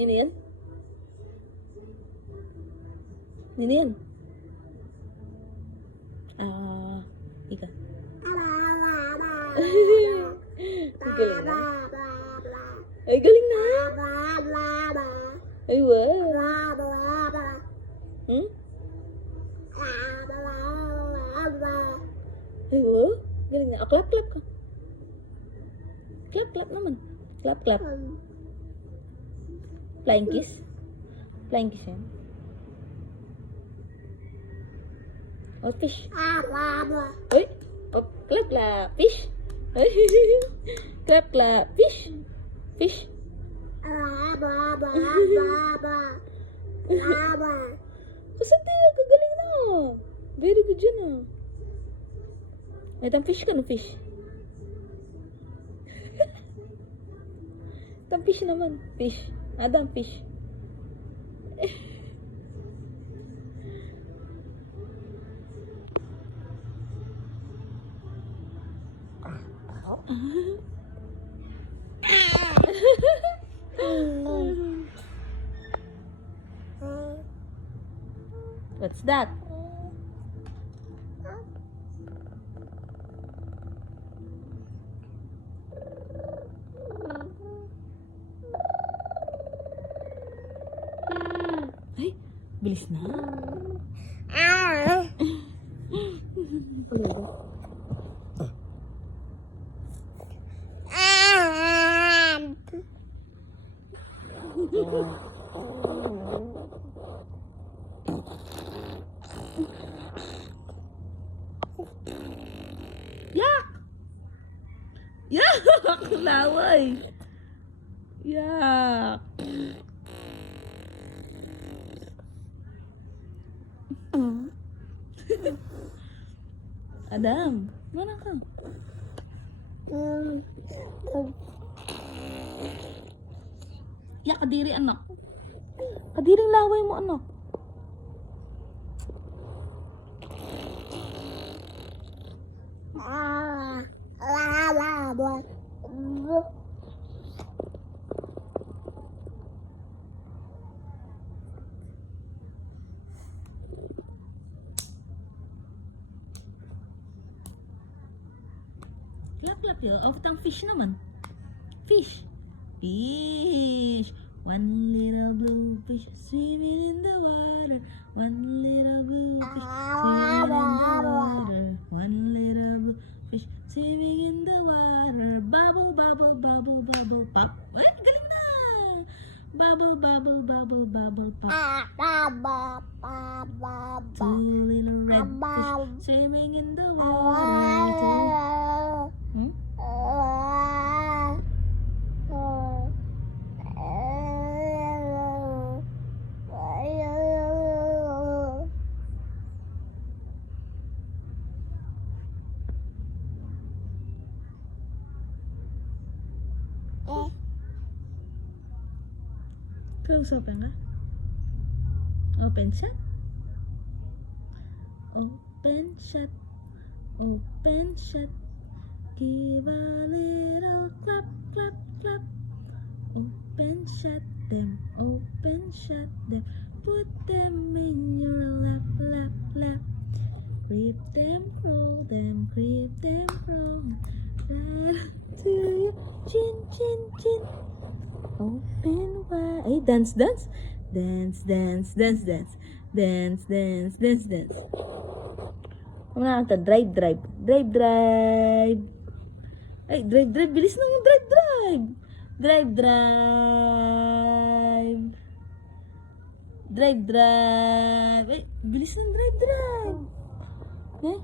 Ini yan? Ini yan? Ika. Galing na. Ay, galing na. Ay, wow. Hmm? Ay, wow. Galing na. Clap, clap ka. Clap, clap naman. Clap, clap. Flying kiss. Flying kiss yan. Oh, fish. Uy. Oh, clap, clap. Fish. Clap, clap. Fish. Fish. Kasati, kagaling na. Very good yun ah. Itang fish ka no, fish. Itang fish naman. Fish. Adang fish. What's that? Ay, bilis na. Yak! Yak! Laway! Yak! Adam, mana ka? Yak, kadiri anak. Kadiring laway mo anak. Clap ya. Oh, tang fish naman. Fish. Fish. One little blue fish swimming in the water. One little blue fish swimming in the water. One little blue fish swimming in the water. Bubble, bubble, bubble, bubble, pop. Ay, galing na! Bubble, bubble, bubble, bubble, pop. Two little red fish swimming in the water. Hmm? Close open ka? Open shut? Open shut. Open shut. Give a little clap, clap, clap. Open shut them. Open shut them. Put them in your lap, lap, lap. Creep them, crawl them. Creep them, crawl. Right to your chin, chin, chin. Open wide. Ay, dance, dance. Dance, dance, dance, dance. Dance, dance, dance, dance. Ano na ito? Drive, drive. Drive, drive. Ay, drive, drive. Bilis naman, drive, drive. Drive, drive. Drive, drive. Ay, bilis ng drive, drive. Eh?